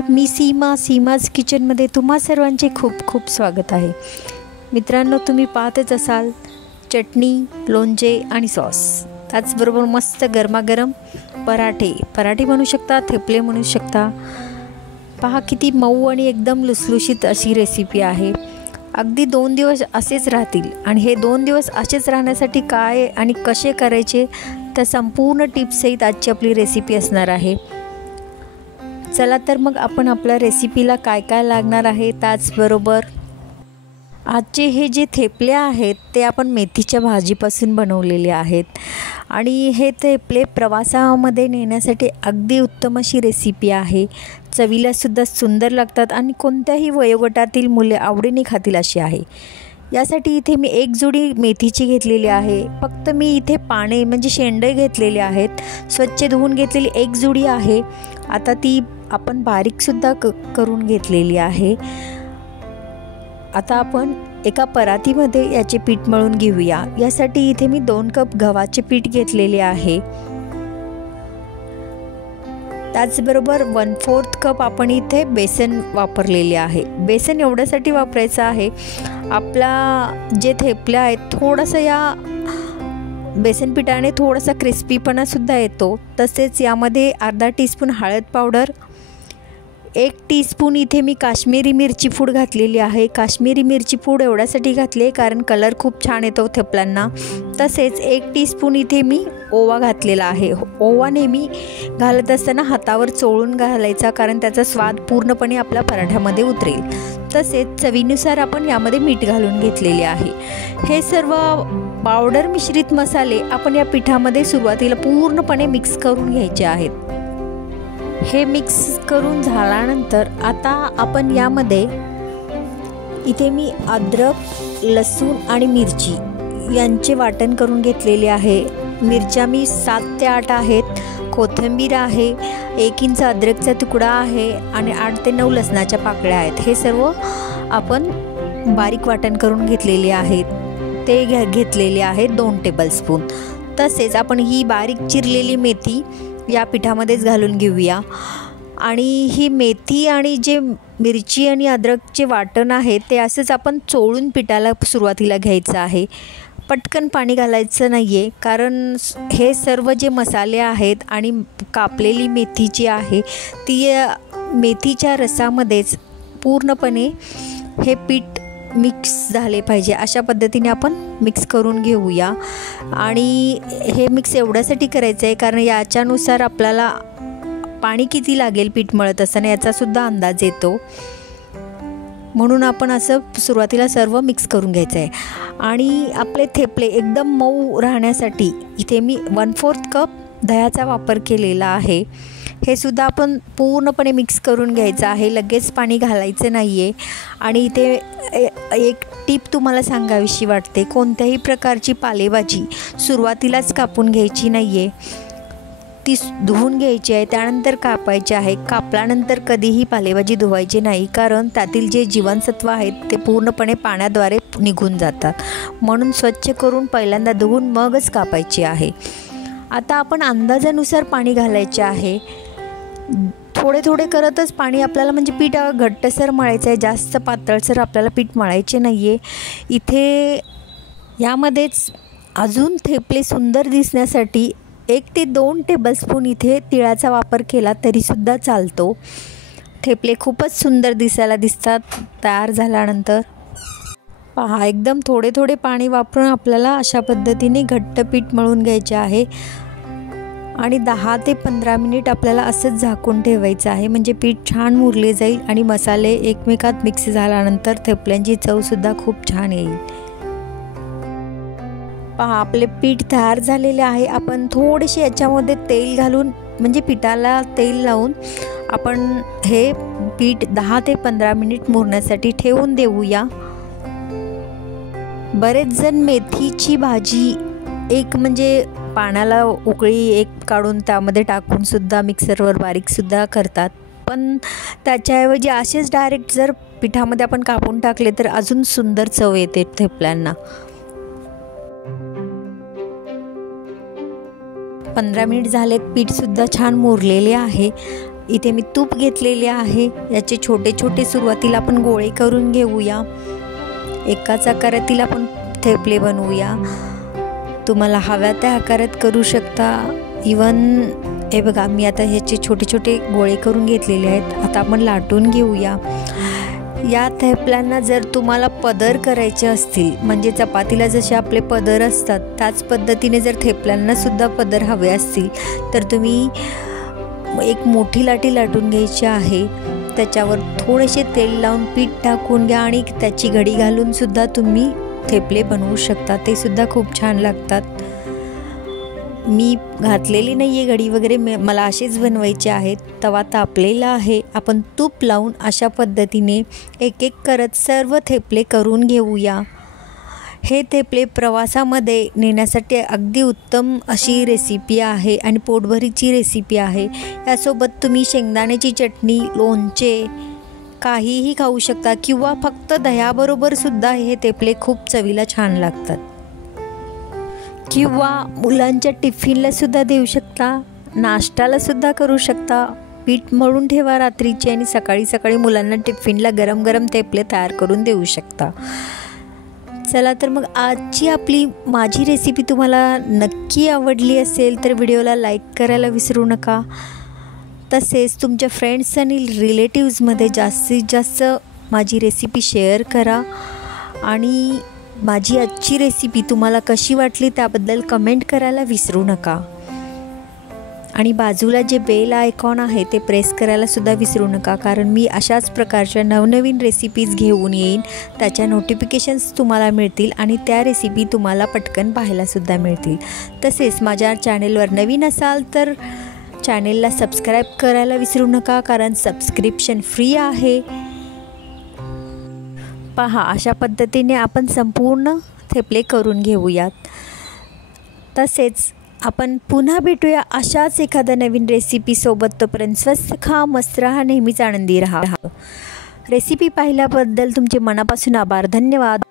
नमस्कार, मी सीमाज किचनमध्ये तुम्हा सर्वांचे खूप खूप स्वागत आहे। मित्रांनो, तुम्ही पाहतच असाल चटणी, लोणचे आणि सॉस, त्याचबरोबर मस्त गरमागरम पराठे म्हणू शकता, थेपले म्हणू शकता। पहा किती मऊ आणि एकदम लुसलुशीत अशी रेसिपी आहे। अगदी 2 दिवस असेच राहतील आणि हे 2 दिवस असेच राहण्यासाठी काय आणि कसे करायचे त्या संपूर्ण टिप्ससहित आजची आपली रेसिपी असणार आहे। चला तर मग आपण आपल्या रेसिपीला काय काय लागणार आहे, त्याचबरोबर आजचे हे जे थेपले आहेत ते आपण मेथीच्या भाजीपासून बनवलेले आहेत आणि हे थेपले प्रवासामध्ये नेण्यासाठी अगदी उत्तम अशी रेसिपी आहे। चवीला सुद्धा सुंदर लागतात आणि कोणत्याही वयोगटातील मुले आवडीने खातील अशी आहे। यासाठी इथे मी एक जुडी मेथीची घेतलेली आहे। फक्त मी इथे पाने म्हणजे शेंडे घेतलेले आहेत, स्वच्छ धुवून घेतलेली एक जुडी आहे। आता ती आपण बारीक सुद्धा करून घेतलेली आहे। आता आपण एका परातीमध्ये याचे पीठ मळून घेऊया। यासाठी इथे मी 2 कप गव्हाचे पीठ घेतलेले आहे। त्याचबरोबर 1/4 कप आपण इथे बेसन वापरलेले आहे। बेसन एवढ्यासाठी वापरायचं आहे, आपला जे थेपले आहेत थोडंसं या बेसन पिठाने थोडासा क्रिस्पीपणा सुद्धा येतो। तसेच यामध्ये अर्धा टीस्पून हळद पावडर, 1 टीस्पून इथे मी काश्मीरी मिरची पूड घातलेली आहे। काश्मीरी मिरची पूड एवढ्यासाठी घातली आहे कारण कलर खूप छान येतो थेपल्यांना। तसेच 1 टीस्पून इथे मी ओवा घातलेला आहे। ओवा नेहमी घालत असताना हातावर चोळून घालायचा कारण त्याचा स्वाद पूर्णपणे आपल्या पराठ्यामध्ये उतरेल। तसेच चवीनुसार आपण यामध्ये मीठ घालून घेतलेले आहे। हे सर्व पावडर मिश्रित मसाले आपण या पिठामध्ये सुरुवातीला पूर्णपणे मिक्स करून घ्यायचे आहेत। हे मिक्स करून झाल्यानंतर आता आपण यामध्ये इथे मी अद्रक, लसूण आणि मिरची यांचे वाटण करून घेतलेले आहे। मिरच्या मी 7 ते 8 आहेत, कोथिंबीर आहे, 1 इंच अद्रकचा तुकडा आहे आणि 8 ते 9 लसणाच्या पाकळ्या आहेत। हे सर्व आपण बारीक वाटण करून घेतलेले आहेत, ते घेतलेले आहे 2 टेबलस्पून। तसेच आपण ही बारीक चिरलेली मेथी या पिठामध्येच घालून घेऊया आणि ही मेथी आणि जे मिरची आणि अद्रकचे वाटण आहे ते असंच आपण चोळून पिठाला सुरुवातीला घ्यायचं आहे। पटकन पाणी घालायचं नाही आहे कारण हे सर्व जे मसाले आहेत आणि कापलेली मेथी जी आहे ती मेथीच्या रसामध्येच पूर्णपणे हे पीठ मिक्स झाले पाहिजे। अशा पद्धतीने आपण मिक्स करून घेऊया आणि हे मिक्स एवढ्यासाठी करायचं आहे कारण याच्यानुसार आपल्याला पाणी किती लागेल पीठ मळत असताना याचासुद्धा अंदाज येतो, म्हणून आपण असं सुरुवातीला सर्व मिक्स करून घ्यायचं आहे। आणि आपले थेपले एकदम मऊ राहण्यासाठी इथे मी 1/4 कप दह्याचा वापर केलेला आहे। हे सुद्धा आपण पूर्णपणे मिक्स करून घ्यायचं आहे, लगेच पाणी घालायचं नाही आहे। आणि इथे एक टीप तुम्हाला सांगावीशी वाटते, कोणत्याही प्रकारची पालेभाजी सुरुवातीलाच कापून घ्यायची नाही आहे, ती धुवून घ्यायची आहे, त्यानंतर कापायची आहे। कापल्यानंतर कधीही पालेभाजी धुवायची नाही कारण त्यातील जे जीवनसत्व आहेत ते पूर्णपणे पाण्याद्वारे निघून जातात, म्हणून स्वच्छ करून पहिल्यांदा धुवून मगच कापायची आहे। आता आपण अंदाजानुसार पाणी घालायचे आहे, थोडे थोडे करतच पाणी आपल्याला म्हणजे पीठ घट्टसर मळायचं आहे, जास्त पातळसर आपल्याला पीठ मळायचे नाही आहे। इथे यामध्येच अजून थेपले सुंदर दिसण्यासाठी 1 ते 2 टेबलस्पून इथे तिळाचा वापर केला तरीसुद्धा चालतो। थेपले खूपच सुंदर दिसायला दिसतात तयार झाल्यानंतर। पहा, एकदम थोडे थोडे पाणी वापरून आपल्याला अशा पद्धतीने घट्ट पीठ मळून घ्यायचे आहे आणि 10 ते 15 मिनिट आपल्याला असंच झाकून ठेवायचं आहे, म्हणजे पीठ छान मुरले जाईल आणि मसाले एकमेकात मिक्स झाल्यानंतर थेपल्यांची चवसुद्धा खूप छान येईल। पहा, आपले पीठ तयार झालेले आहे। आपण थोडेसे याच्यामध्ये तेल घालून म्हणजे पिठाला तेल लावून आपण हे पीठ 10 ते 15 मिनिट मुरण्यासाठी ठेवून देऊया। बरेच जण मेथीची भाजी एक म्हणजे पाण्याला उकळी एक काढून त्यामध्ये टाकून सुद्धा मिक्सरवर बारीकसुद्धा करतात, पण त्याच्याऐवजी असेच डायरेक्ट जर पिठामध्ये आपण कापून टाकले तर अजून सुंदर चव येते थेपल्यांना। 15 मिनिट झालेत, पीठसुद्धा छान मुरलेले आहे। इथे मी तूप घेतलेले आहे। याचे छोटे छोटे सुरुवातीला आपण गोळे करून घेऊया। एकाच आकारातील आपण थेपले बनवूया। तुम्हाला हव्या त्या आकारात करू शकता। इवन हे बघा, मी आता ह्याचे छोटे छोटे गोळे करून घेतलेले आहेत। आता आपण लाटून घेऊया। या थेपल्यांना जर तुम्हाला पदर करायचे असतील, म्हणजे चपातीला जसे आपले पदर असतात त्याच पद्धतीने जर थेपल्यांना सुद्धा पदर हवे असतील तर तुम्ही एक मोठी लाटी लाटून घ्यायची आहे। त्याच्यावर थोडेसे तेल लावून पीठ टाकून घ्या आणि त्याची घडी घालून सुद्धा तुम्ही थेपले बनवू शकता। ते सुद्धा खूप छान लागतात। मी घातलेली नाही आहे घडी वगैरे, मला असेच बनवायचे आहेत। तवा तापलेला आहे। आपण तूप लावून अशा पद्धतीने एक एक करत सर्व थेपले करून घेऊया। हे थेपले प्रवासामध्ये नेण्यासाठी अगदी उत्तम अशी रेसिपी आहे आणि पोटभरीची रेसिपी आहे। यासोबत तुम्ही शेंगदाण्याची चटणी, लोणचे काहीही खाऊ शकता किंवा फक्त दह्याबरोबर सुद्धा हे थेपले खूप चवीला छान लागतात। किंवा मुलांच्या टिफिनला सुद्धा देऊ शकता, नाश्त्याला सुद्धा करू शकता। पीठ मळून ठेवा रात्रीचे आणि सकाळी सकाळी मुलांना टिफिनला गरम गरम थेपले तयार करून देऊ शकता। चला तर मग आजची माझी रेसिपी तुम्हाला नक्की आवडली असेल तर व्हिडिओला लाईक करायला विसरू नका। तसेच तुमच्या फ्रेंड्स आणि रिलेटिव्समध्ये जास्तीत जास्त माझी रेसिपी शेअर करा आणि माझी आजची रेसिपी तुम्हाला कशी वाटली त्याबद्दल कमेंट करायला विसरू नका। आणि बाजूला जे बेल आयकॉन आहे ते प्रेस करायला सुद्धा विसरू नका, कारण मी अशाच प्रकारच्या नवनवीन रेसिपीज घेऊन येईन। त्याच्या नोटिफिकेशन्स तुम्हाला मिळतील आणि त्या रेसिपी तुम्हाला पटकन पाहायला सुद्धा मिळतील। तसेच माझ्या चॅनेलवर नवीन असाल तर चॅनेलला सबस्क्राईब करायला विसरू नका, कारण सबस्क्रिप्शन फ्री आहे। पहा, अशा पद्धतीने आपण संपूर्ण थेपले करून घेऊयात। तसेच आपण पुन्हा भेटूया अशाच एखाद्या नवीन रेसिपीसोबत। तोपर्यंत स्वस्त खा, मस्त राहा, नेहमीच आनंदी राहा। रेसिपी पाहिल्याबद्दल तुमचे मनापासून आभार, धन्यवाद।